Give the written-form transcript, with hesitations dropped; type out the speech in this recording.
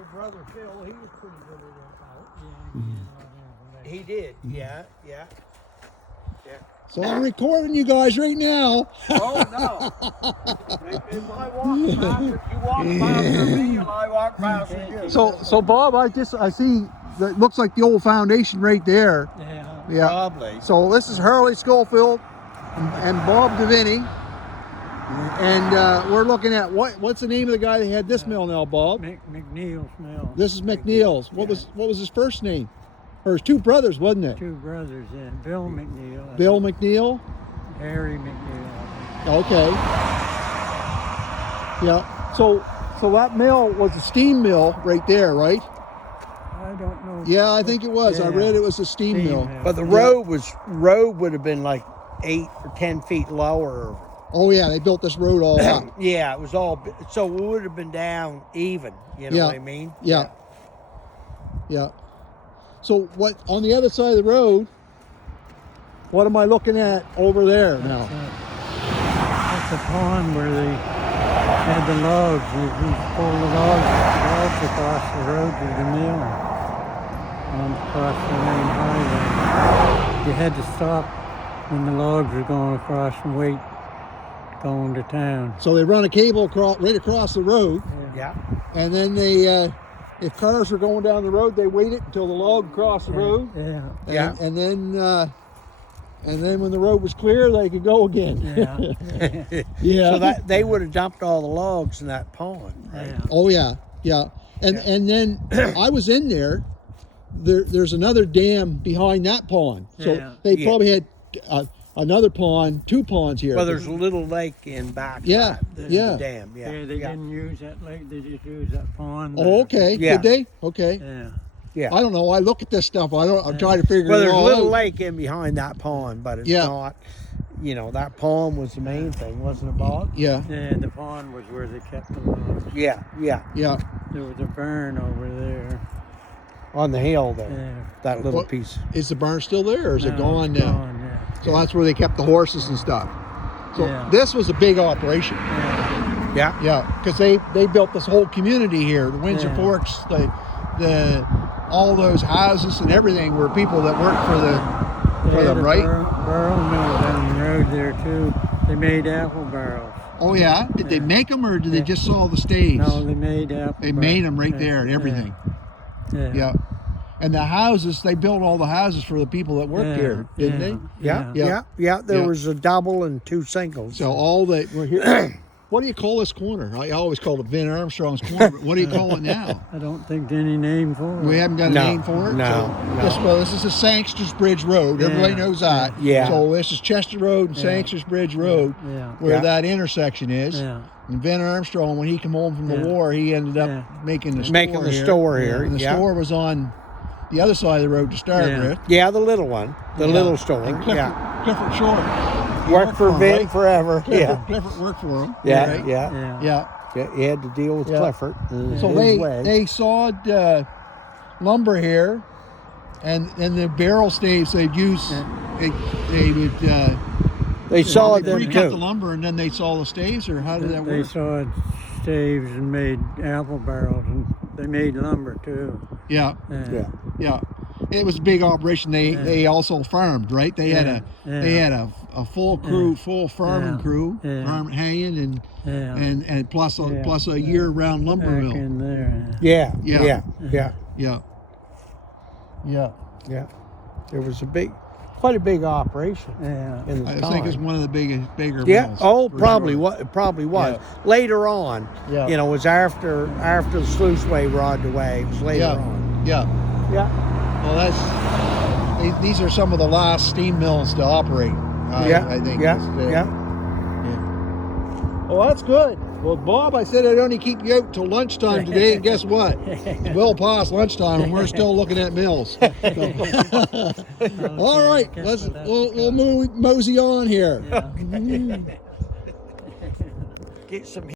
old brother Phil, he was pretty good at it. He did, yeah. So I'm recording you guys right now. Oh no! If I walk faster, you walk faster than me, and I walk faster than you. So Bob, I see that looks like the old foundation right there. Yeah, probably. So this is Harley Schofield and Bob Devenney, and we're looking at what's the name of the guy that had this mill now, Bob? McNeil's mill. This is McNeil's. What was his first name? Or his two brothers, wasn't it? Two brothers, yeah. Bill McNeil. Bill McNeil. Harry McNeil. Okay. Yeah. So that mill was a steam mill right there, right? I don't know. Yeah, I think it was. Yeah. I read it was a steam mill. But the road would have been like 8 or 10 feet lower. Oh yeah, they built this road all up. Yeah, it was all, so it would have been down even, you know what I mean? Yeah. So what, on the other side of the road, what am I looking at over there now? That's a pond where they had the logs. You pull the logs across the road to the mill. Across the main highway. You had to stop when the logs were going across and wait going to town. So they run a cable right across the road. Yeah. And then they, if cars were going down the road, they waited until the log crossed the road. Yeah. And then when the road was clear, they could go again. So that they would have dumped all the logs in that pond, right? Yeah. Oh yeah. And then I was in there. There's another dam behind that pond. So they probably had another pond, 2 ponds here. Well, there's a little lake in back. Yeah, the dam. Yeah, they didn't use that lake. They just used that pond. Oh, okay. Yeah. Did they? Okay. Yeah. I don't know. I look at this stuff. I'm trying to figure Well, it there's a all little out. lake in behind that pond, but it's not. You know, that pond was the main thing, wasn't it, Bob? Yeah. Yeah, the pond was where they kept the logs. Yeah. There was a burn over there. On the hill there. Yeah. That little piece. Is the barn still there, or is it gone it's now? gone, yeah. So that's where they kept the horses and stuff. So Yeah. this was a big operation. Yeah. Yeah, because they built this whole community here. The Windsor Forks, the all those houses and everything were people that worked for them, right? Barrel mill down the road there too. They made apple barrels. Oh yeah. Did they make them, or did they just saw the staves? No, they made apple. They made them right there and everything. Yeah. And the houses, they built all the houses for the people that worked here, didn't they? Yeah. There was a double and 2 singles. So all that were here. What do you call this corner? I always called it Vin Armstrong's corner. But what do you call it now? I don't think there's any name for it. We haven't got a name for it? No. This is the Sangsters Bridge Road. Everybody knows that. Yeah. So this is Chester Road and Sangsters Bridge Road, where that intersection is. Yeah. And Ben Armstrong, when he came home from the war, he ended up making the store here. And the store was on the other side of the road to start with. Yeah, the little one. The little store. And Clifford Short. Worked for Vin forever. Clifford worked for him. Yeah. He had to deal with Clifford. So they sawed lumber here, and the barrel staves they'd use. They sawed them recut the lumber and then they saw the staves, or how did that work? They sawed staves and made apple barrels, and they made lumber too. Yeah. It was a big operation. They also farmed, right? They had a full crew, full farming crew, farming, hanging, and plus a year-round lumber mill. In there. Yeah. There was quite a big operation. In the I time. think it's one of the bigger mills. mills. Probably was. Later on, you know, it was after the sluiceway rod away. It was later on. Yeah. Well, these are some of the last steam mills to operate. I think. Well, that's good. Well, Bob, I said I'd only keep you out till lunchtime today, and guess what? It's well past lunchtime, and we're still looking at mills. All right, we'll mosey on here. Get some